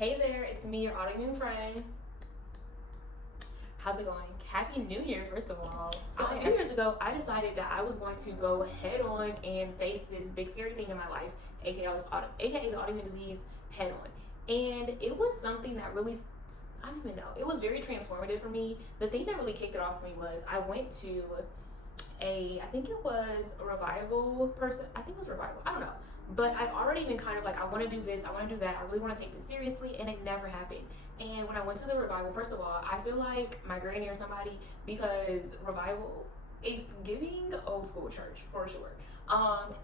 Hey there, it's me, your autoimmune friend. How's it going? Happy New Year, first of all. So a few years ago, I decided that I was going to go head on and face this big scary thing in my life, aka the autoimmune disease, head on. And it was something that really, I don't even know, it was very transformative for me. The thing that really kicked it off for me was I went to I think it was a revival person. I think it was revival. I don't know. But I've already been kind of like, I want to do this, I want to do that, I really want to take this seriously, and it never happened. And when I went to the revival, first of all, I feel like my granny or somebody, because revival is giving old school church for sure.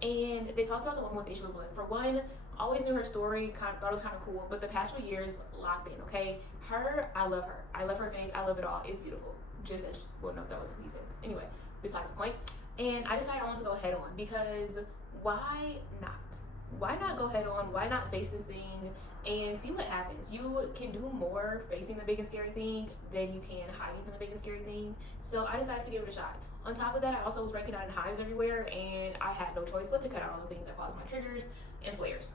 And they talked about the woman with the issue of blood. For one, always knew her story, thought it was kind of cool, but the past few years locked in. Okay, I love her. I love her faith. I love it all. It's beautiful. Just as well, no, that wasn't what he said. Anyway, besides the point. And I decided I wanted to go head on because why not? Why not go head on? Why not face this thing and see what happens? You can do more facing the big and scary thing than you can hiding from the big and scary thing. So I decided to give it a shot. On top of that, I also was breaking out in hives everywhere, and I had no choice but to cut out all the things that caused my triggers and flares.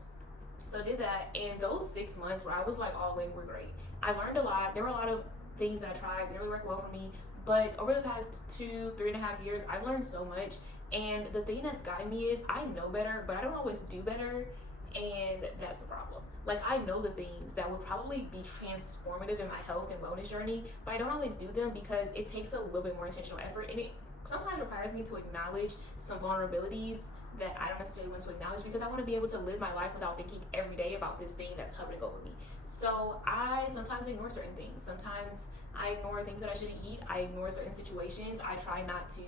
So I did that, and those 6 months where I was like all in were great. I learned a lot. There were a lot of things that I tried that really worked well for me, but over the past 3.5 years, I've learned so much. And the thing that's guiding me is I know better, but I don't always do better, and that's the problem. Like, I know the things that would probably be transformative in my health and wellness journey, but I don't always do them because it takes a little bit more intentional effort, and it sometimes requires me to acknowledge some vulnerabilities that I don't necessarily want to acknowledge because I want to be able to live my life without thinking every day about this thing that's hovering over me. So I sometimes ignore certain things. Sometimes I ignore things that I shouldn't eat. I ignore certain situations. I try not to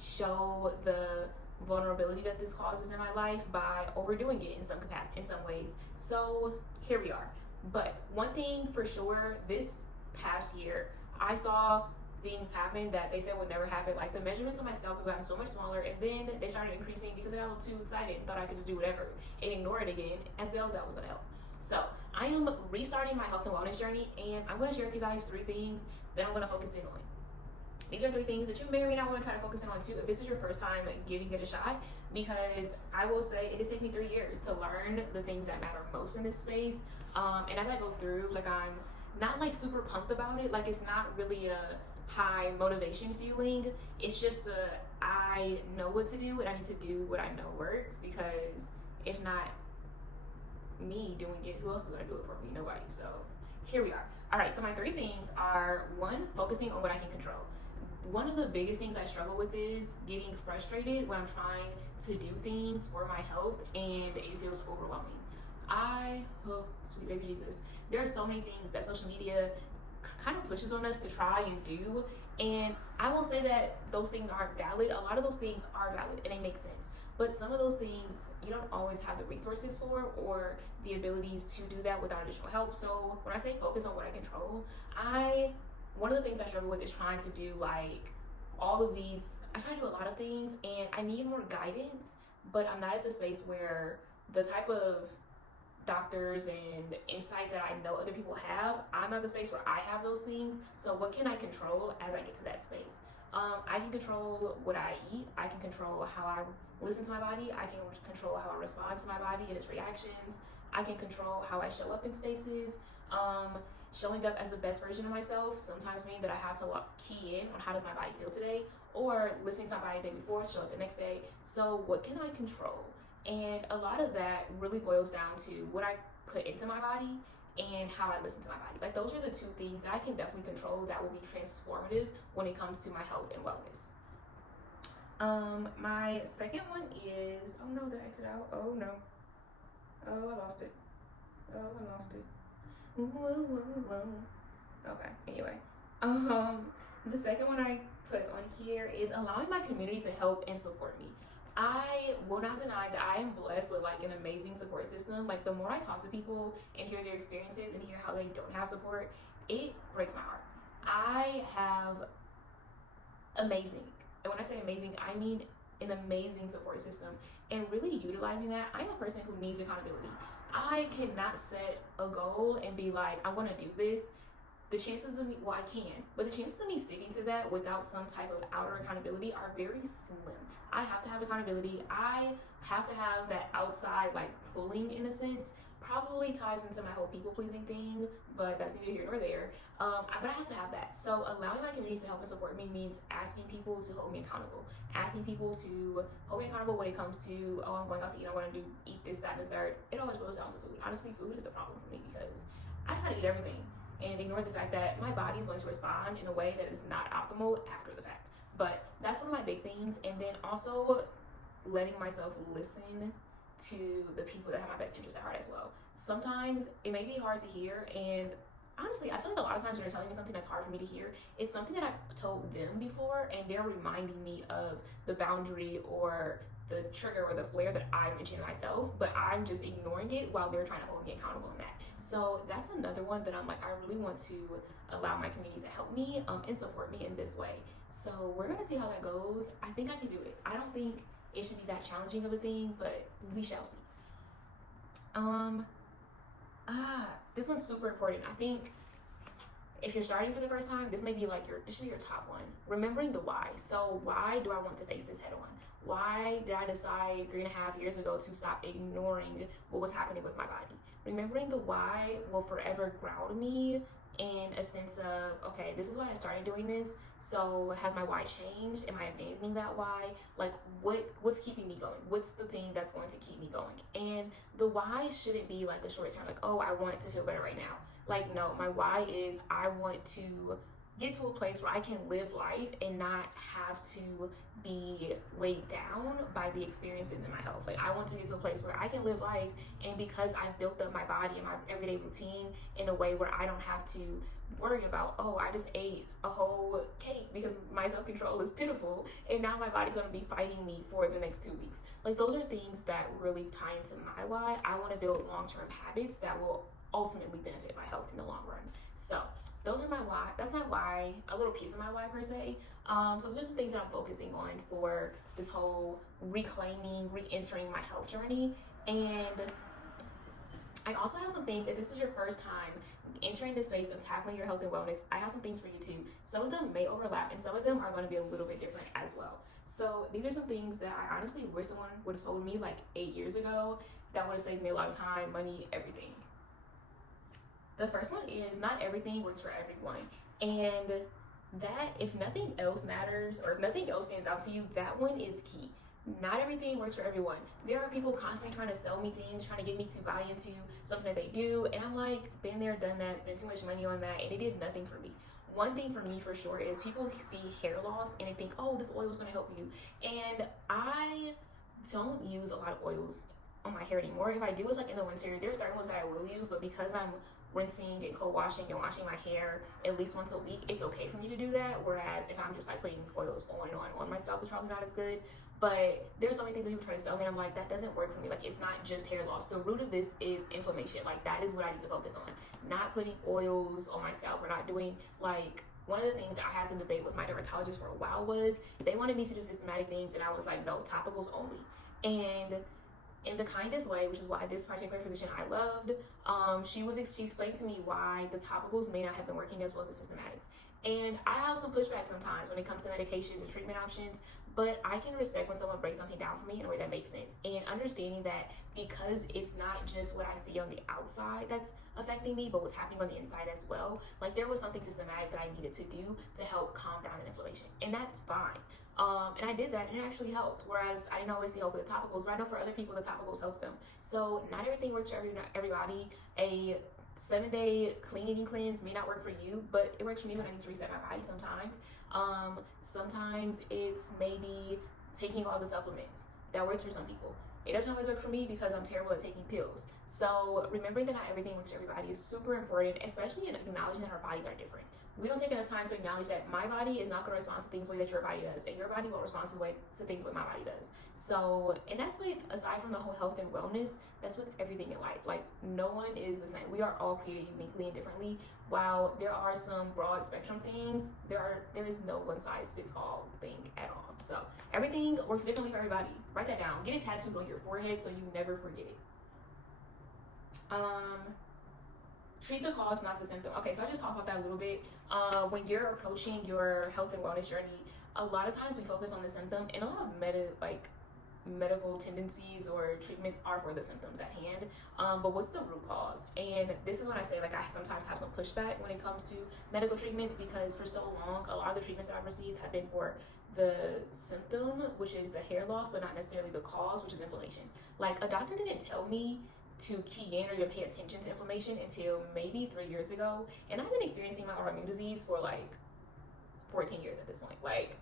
show the vulnerability that this causes in my life by overdoing it in some capacity, in some ways. So here we are. But one thing for sure, this past year, I saw things happen that they said would never happen. Like, the measurements on my scalp have gotten so much smaller, and then they started increasing because I got a little too excited and thought I could just do whatever and ignore it again, as though that was gonna help. So I am restarting my health and wellness journey, and I'm going to share with you guys 3 things that I'm going to focus in on. These are 3 things that you may or may not want to try to focus in on too if this is your first time giving it a shot, because I will say it has taken me 3 years to learn the things that matter most in this space. And as I go through, like, I'm not like super pumped about it. Like, it's not really a high motivation feeling. It's just I know what to do and I need to do what I know works, because if not me doing it, who else is going to do it for me? Nobody. So here we are. All right, so my 3 things are: 1, focusing on what I can control. One of the biggest things I struggle with is getting frustrated when I'm trying to do things for my health and it feels overwhelming. Sweet baby Jesus, there are so many things that social media kind of pushes on us to try and do, and I won't say that those things aren't valid. A lot of those things are valid and they make sense, but some of those things you don't always have the resources for or the abilities to do that without additional help. So when I say focus on what I control, one of the things I struggle with is trying to do like all of these. I try to do a lot of things and I need more guidance, but I'm not at the space where the type of doctors and insight that I know other people have, I'm not at the space where I have those things. So what can I control as I get to that space? I can control what I eat. I can control how I listen to my body. I can control how I respond to my body and its reactions. I can control how I show up in spaces. Showing up as the best version of myself sometimes means that I have to key in on how does my body feel today, or listening to my body the day before, show up the next day. So what can I control? And a lot of that really boils down to what I put into my body and how I listen to my body. Like, those are the 2 things that I can definitely control that will be transformative when it comes to my health and wellness. My second one is, oh no, did I exit out? Oh no. Oh, I lost it. Whoa. Okay, anyway. The second one I put on here is allowing my community to help and support me. I will not deny that I am blessed with like an amazing support system. Like, the more I talk to people and hear their experiences and hear how they don't have support, it breaks my heart. I have amazing, and when I say amazing, I mean an amazing support system, and really utilizing that. I'm a person who needs accountability. I cannot set a goal and be like, I want to do this. The chances of me, well, I can, but the chances of me sticking to that without some type of outer accountability are very slim. I have to have accountability. I have to have that outside, like, pulling in a sense. probably ties into my whole people pleasing thing, but that's neither here nor there. But I have to have that. So allowing my community to help and support me means asking people to hold me accountable, asking people to hold me accountable when it comes to, oh, I'm going out to eat, I want to eat this, that, and the third. It always boils down to food. Honestly, food is the problem for me because I try to eat everything and ignore the fact that my body is going to respond in a way that is not optimal after the fact. But that's one of my big things. And then also letting myself listen to the people that have my best interest at heart as well. Sometimes it may be hard to hear, and honestly, I feel like a lot of times when they're telling me something that's hard for me to hear, it's something that I've told them before, and they're reminding me of the boundary or the trigger or the flare that I've mentioned myself, but I'm just ignoring it while they're trying to hold me accountable in that. So that's another one that I'm like, I really want to allow my community to help me and support me in this way. So we're gonna see how that goes. I think I can do it. I don't think it should be that challenging of a thing, but we shall see. This one's super important. I think if you're starting for the first time, this may be like this should be your top one. Remembering the why. So why do I want to face this head on? Why did I decide 3.5 years ago to stop ignoring what was happening with my body? Remembering the why will forever ground me in a sense of, okay, this is why I started doing this. So has my why changed? Am I abandoning that why? Like what's keeping me going? What's the thing that's going to keep me going? And the why shouldn't be like a short term, like, oh, I want to feel better right now. Like, no, my why is I want to get to a place where I can live life and not have to be weighed down by the experiences in my health. Like, I want to get to a place where I can live life, and because I've built up my body and my everyday routine in a way where I don't have to worry about, oh, I just ate a whole cake because my self-control is pitiful and now my body's going to be fighting me for the next 2 weeks. Like, those are things that really tie into my why. I want to build long-term habits that will ultimately benefit my health in the long run. So those are my why. That's my why, a little piece of my why per se. So those are some things that I'm focusing on for this whole reclaiming, re-entering my health journey. And I also have some things, if this is your first time entering this space of tackling your health and wellness, I have some things for you too. Some of them may overlap and some of them are going to be a little bit different as well. So these are some things that I honestly wish someone would have told me like 8 years ago that would have saved me a lot of time, money, everything. The first one is not everything works for everyone. And that, if nothing else matters or if nothing else stands out to you, that one is key. Not everything works for everyone. There are people constantly trying to sell me things, trying to get me to buy into something that they do. And I'm like, been there, done that, spent too much money on that, and it did nothing for me. One thing for me for sure is people see hair loss and they think, oh, this oil is going to help you. And I don't use a lot of oils on my hair anymore. If I do, it's like in the winter. There are certain ones that I will use, but because I'm rinsing and co-washing and washing my hair at least once a week, it's okay for me to do that. Whereas if I'm just like putting oils on my scalp, it's probably not as good. But there's so many things that people try to sell me, and I'm like, that doesn't work for me. Like, it's not just hair loss. The root of this is inflammation. Like, that is what I need to focus on. Not putting oils on my scalp or not doing, like, one of the things that I had to debate with my dermatologist for a while was they wanted me to do systematic things, and I was like, no, topicals only. And in the kindest way, which is why this particular physician I loved, she explained to me why the topicals may not have been working as well as the systematics. And I have some pushback sometimes when it comes to medications and treatment options, but I can respect when someone breaks something down for me in a way that makes sense. And understanding that because it's not just what I see on the outside that's affecting me, but what's happening on the inside as well. Like, there was something systematic that I needed to do to help calm down the inflammation, and that's fine. And I did that, and it actually helped. Whereas I didn't always see help with the topicals, but I know for other people the topicals help them. So not everything works for everybody. A 7-day clean eating cleanse may not work for you, but it works for me when I need to reset my body sometimes. Sometimes it's maybe taking all the supplements. That works for some people. It doesn't always work for me because I'm terrible at taking pills. So remembering that not everything works for everybody is super important, especially in acknowledging that our bodies are different. We don't take enough time to acknowledge that my body is not going to respond to things the way that your body does, and your body won't respond to things the way my body does. So, and that's with, aside from the whole health and wellness, that's with everything in life. Like, no one is the same. We are all created uniquely and differently. While there are some broad spectrum things, there is no one size fits all thing at all. So everything works differently for everybody. Write that down. Get it tattooed on your forehead so you never forget it. Treat the cause, not the symptom. Okay, so I just talked about that a little bit. When you're approaching your health and wellness journey, a lot of times we focus on the symptom, and a lot of medical tendencies or treatments are for the symptoms at hand, but what's the root cause? And this is when I say, like, I sometimes have some pushback when it comes to medical treatments, because for so long a lot of the treatments that I've received have been for the symptom, which is the hair loss, but not necessarily the cause, which is inflammation. Like, a doctor didn't tell me to key in or even pay attention to inflammation until maybe 3 years ago, and I've been experiencing my autoimmune disease for like 14 years at this point. Like,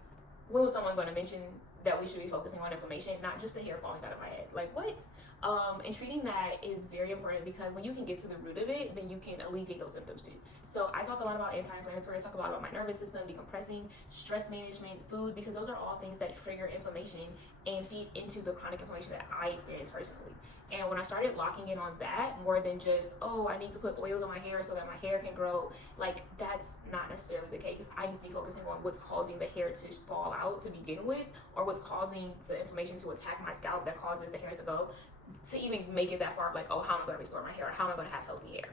when was someone going to mention that we should be focusing on inflammation, not just the hair falling out of my head? Like, what? And treating that is very important, because when you can get to the root of it, then you can alleviate those symptoms too. So I talk a lot about anti-inflammatory, I talk a lot about my nervous system, decompressing, stress management, food, because those are all things that trigger inflammation and feed into the chronic inflammation that I experience personally. And when I started locking in on that more than just, oh, I need to put oils on my hair so that my hair can grow, like, that's not necessarily the case. I need to be focusing on what's causing the hair to fall out to begin with, or what's causing the inflammation to attack my scalp that causes the hair to go, to even make it that far of like, oh, how am I going to restore my hair? How am I going to have healthy hair?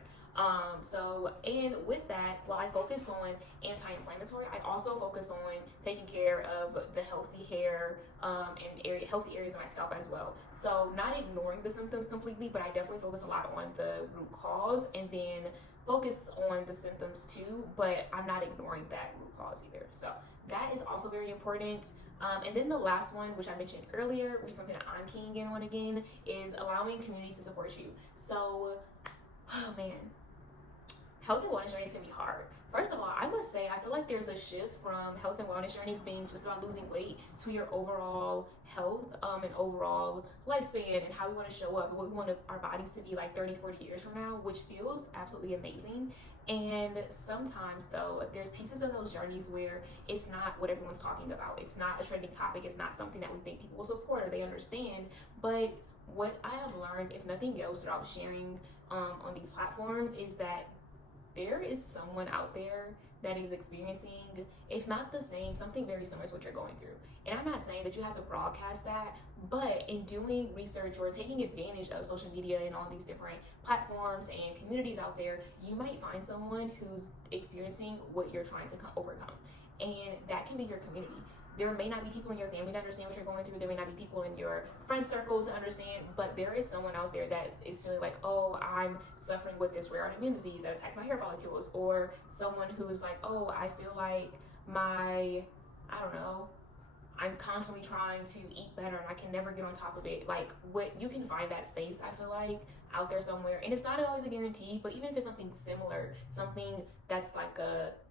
And with that, while I focus on anti-inflammatory, I also focus on taking care of the healthy hair and healthy areas of my scalp as well. So not ignoring the symptoms completely, but I definitely focus a lot on the root cause, and then focus on the symptoms too, but I'm not ignoring that root cause either. So that is also very important. And then the last one, which I mentioned earlier, which is something that I'm keying in on again, is allowing communities to support you. So, oh man, health and wellness journeys can be hard. First of all, I must say, I feel like there's a shift from health and wellness journeys being just about losing weight to your overall health and overall lifespan, and how we want to show up and what we want our bodies to be like 30, 40 years from now, which feels absolutely amazing. And sometimes though, there's pieces of those journeys where it's not what everyone's talking about. It's not a trending topic. It's not something that we think people will support or they understand. But what I have learned, if nothing else, that I was sharing on these platforms, is that there is someone out there that is experiencing, if not the same, something very similar to what you're going through. And I'm not saying that you have to broadcast that, but in doing research or taking advantage of social media and all these different platforms and communities out there, you might find someone who's experiencing what you're trying to overcome. And that can be your community. There may not be people in your family that understand what you're going through. There may not be people in your friend circles that understand, but there is someone out there that is feeling like, oh, I'm suffering with this rare autoimmune disease that attacks my hair follicles, or someone who's like, oh, I feel like I'm constantly trying to eat better and I can never get on top of it. Like, what you can find that space, I feel like, out there somewhere. And it's not always a guarantee, but even if it's something similar, something that's like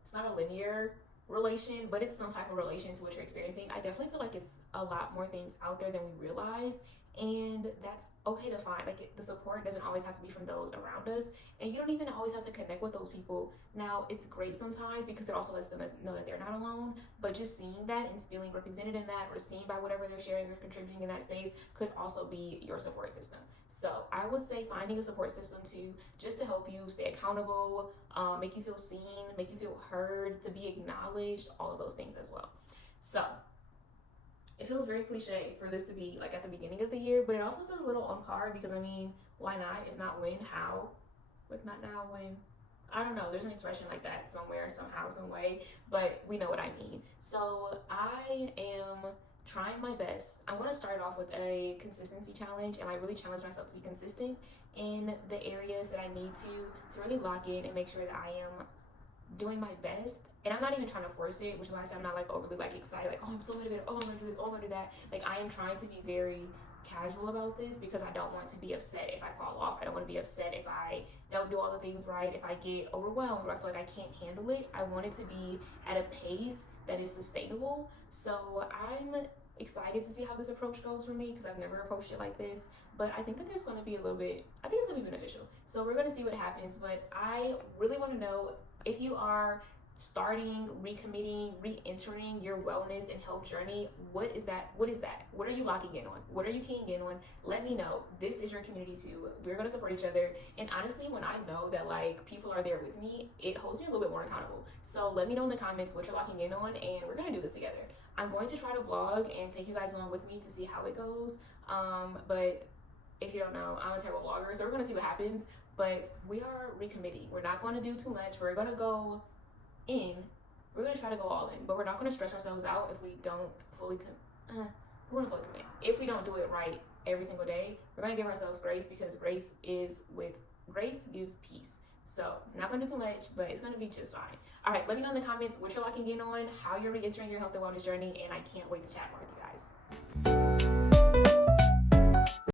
it's not a linear relation, but it's some type of relation to what you're experiencing, I definitely feel like it's a lot more things out there than we realize. And that's okay to find. Like, the support doesn't always have to be from those around us, and you don't even always have to connect with those people. Now, it's great sometimes because it also lets them know that they're not alone, but just seeing that and feeling represented in that, or seen by whatever they're sharing or contributing in that space, could also be your support system. So I would say finding a support system too, just to help you stay accountable, make you feel seen, make you feel heard, to be acknowledged, all of those things as well. So it feels very cliche for this to be like at the beginning of the year, but it also feels a little on par, because I mean, why not? If not when, how? Like, not now, when? I don't know. There's an expression like that somewhere, somehow, some way, but we know what I mean. So I am trying my best. I'm going to start off with a consistency challenge, and I really challenge myself to be consistent in the areas that I need to really lock in and make sure that I am doing my best. And I'm not even trying to force it, which is why I say I'm not like overly like excited, like, oh, I'm so motivated, oh, I'm gonna do this, oh, I'm gonna do that. Like, I am trying to be very casual about this, because I don't want to be upset if I fall off. I don't want to be upset if I don't do all the things right, if I get overwhelmed, or I feel like I can't handle it. I want it to be at a pace that is sustainable. So I'm excited to see how this approach goes for me, because I've never approached it like this. But I think that there's going to be I think it's going to be beneficial. So we're going to see what happens. But I really want to know if you are starting, recommitting, re-entering your wellness and health journey. What is that? What are you locking in on? What are you keying in on? Let me know. This is your community too. We're going to support each other. And honestly, when I know that like people are there with me, it holds me a little bit more accountable. So let me know in the comments what you're locking in on, and we're going to do this together. I'm going to try to vlog and take you guys along with me to see how it goes. But if you don't know, I'm a terrible vlogger, so we're going to see what happens. But we are recommitting. We're not going to do too much. We're going to go in. We're going to try to go all in, but we're not going to stress ourselves out if we don't fully we want to fully commit. If we don't do it right every single day, we're going to give ourselves grace, because grace gives peace. So I'm not going to do too much, but it's going to be just fine. All right, let me know in the comments what you're locking in on, how you're reentering your health and wellness journey, and I can't wait to chat more with you guys.